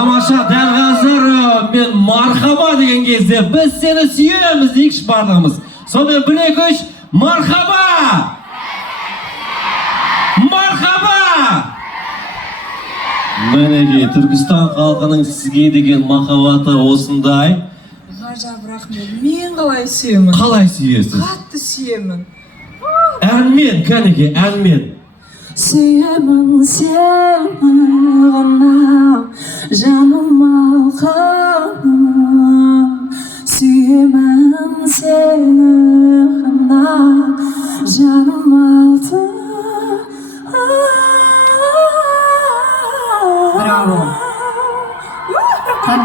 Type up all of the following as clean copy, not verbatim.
Тамаша, дәл қазір мен мархаба деген кезде біз сені сүйеміз дейікші барлығымыз. Сонымен 1-2-3 мархаба! Мархаба! Мінеге, Түркістан халқының сізге деген махаббаты осындай. Ғажап рахмет, мен қалай сүйемін? Қалай сүйесіз? Қатты сүйемін. Әнмен, кәнеге, әнмен. Сүйемін сені ғана, жаным алқаным. Сүйемін сені ғана, жаным алтыным. Браво.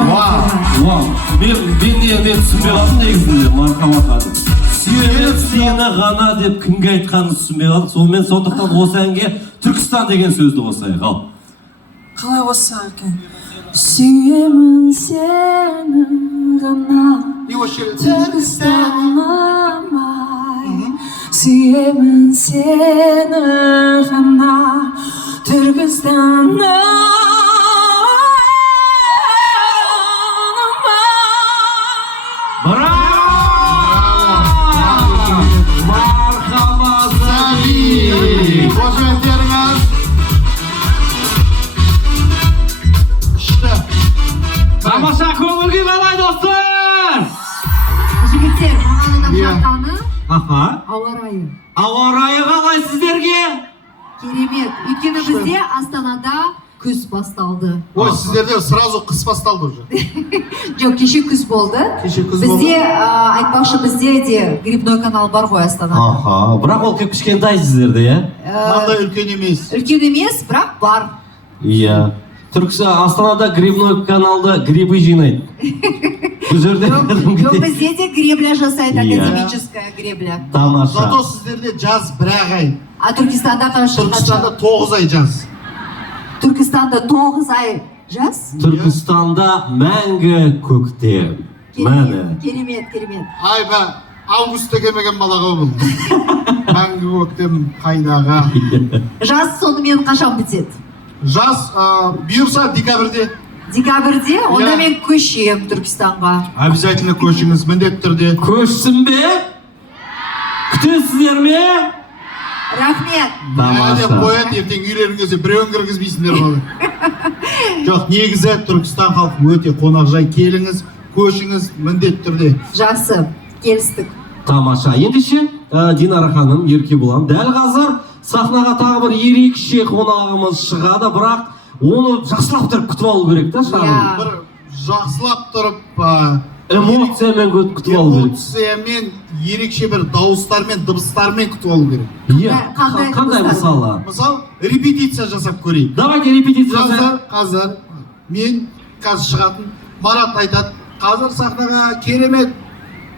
Вау, мен түсінбей қалдым негізінде мархаба ханым. Сүйемін сені ғана деп кімге айтқанын түсінбей қалдық. Сонымен сондықтан осы әнге Түркістан деген сөзді қосайық. Ал. Қалай қоссақ екен? Сүйемін сені ғана, Түркістаным ай. Сүйемін сені ғана, Түркістаным ай. Тамаша көңілге қалай достар? Жігіттер, маған жатқаны Ауа райы қалай сіздерге? керемет. Өйткені бізде Астанада күз басталды. Ой, сіздерде сразу қыс басталды уже. Жоқ, кеше күз болды. Бізде, айтпақшы, бізде де грибной канал бар ғой Астанада. Бірақ ол кішкентай сіздерде, иә? Мынандай үлкен емес. Үлкен емес, бірақ бар. Иә. Астанада грибной каналда грибы жинайды. Жоқ, бізде де гребля жасайды, академическая гребля. Тамаша. Зато сіздерде жаз бір-ақ ай. А Түркістанда қанша? Түркістанда 9 ай жаз. Түркістанда 9 ай жаз? Түркістанда мәңгі көктем. Мәні. Керемет. Ай ба, августта келмеген балаға бұл. Мәңгі көктем қайдағы. Жаз сонымен қашан бітеді? Жаз бұйырса декабрьде. Декабрьде? Онда мен көшем Түркістанға. Обязательно көшіңіз, міндетті түрде. Көшсін бе? Күтесіздер ме? Рахмет. Деп қояды, ертең үйлеріңізде біреуін кіргізбейсіңдер ғой. Жоқ, негізі Түркістан халқы өте қонақжай, келіңіз, көшіңіз, міндетті түрде. Жақсы, келістік. Тамаша. Ендеше Динара ханым, Еркебұлан, дәл қазір сахнаға тағы бір ерекше қонағымыз шығады, бірақ оны жақсылап тұрып күтіп алу керек та шағын. Бір жақсылап тұрып, эмоциямен күтіп алу керек. Эмоциямен, ерекше бір дауыстармен, дыбыстармен күтіп алу керек. Қандай мысалы? Мысал, репетиция жасап көрейік. Давайте репетиция жасайық. Қазір, мен қазір шығатын, Марат айтады, қазір сахнаға керемет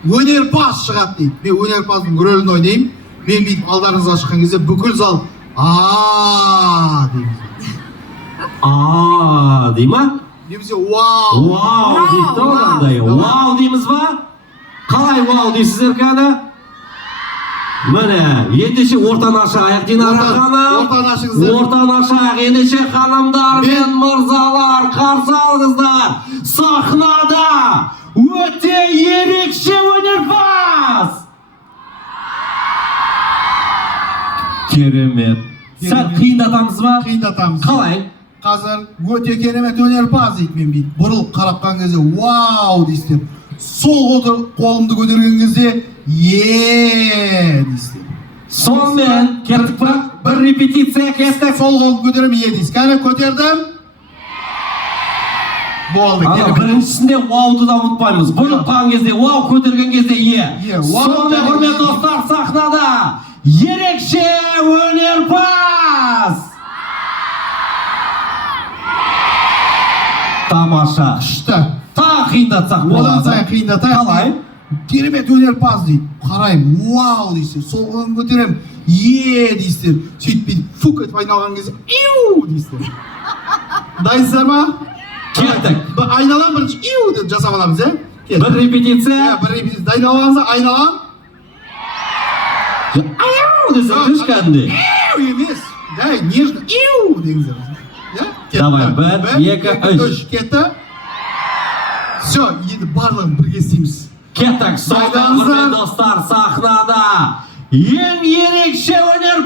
өнерпаз шығады дейді. Мен өнерпаздың рөлін ойнаймын. Мен бүйтіп алдарыңызға шыққан кезде бүкіл зал дейміз. Дей ма? Немесе вау. Вау дейді да оғандай. Вау дейміз ба? Қалай вау дейсіздер кәні? Міне, ендеше ортаны ашайық Динара ханым. Ортаны ашайық. Ендеше ханымдар мен мырзалар, қарсы алыңыздар. Сахнада өте ерекше өнерпаз. Керемет. Сәл қиындатамыз ба? Қиындатамыз. Қалай? Қазір өте керемет өнерпаз дейді мен бүйтіп. Бұрылып қарапқан кезде вау дейсіздер. Сол қолымды көтерген кезде дейсіздер. Сонымен кеттік па? Бір репетиция кестік. Сол қолымды көтерем дейсіз. Кәне көтердім. Болды. Біріншісінде вауды да ұмытпаймыз. Бұрылған кезде вау, көтерген кезде Сонымен құрметті достар, сахнада ерекше өнерпаз! Тамаша. Күшті. Тағы қиындатсақ болады. Одан сайын қиындатайық. Қалай? Керемет өнерпаз дейді. Қараймын, вау дейсіздер. Сол қолын көтерем, дейсіздер. Сөйтіп фук етіп айналған кезде дейсіздер. Дайсыздар ма? Кеттік. Айналам бірінші деп жасап аламыз, Бір репетиция. Бір репетиция. Дайналамыз, айналам. Ау десің кәдімде. Емес. Нежно. Деңіздер. Давай, bir, iki, üç. Ketті. Все, енді барлығын бірге істейміз. Кеттік, Сайдаңыздар. достар, сахнада ең ерекше өнер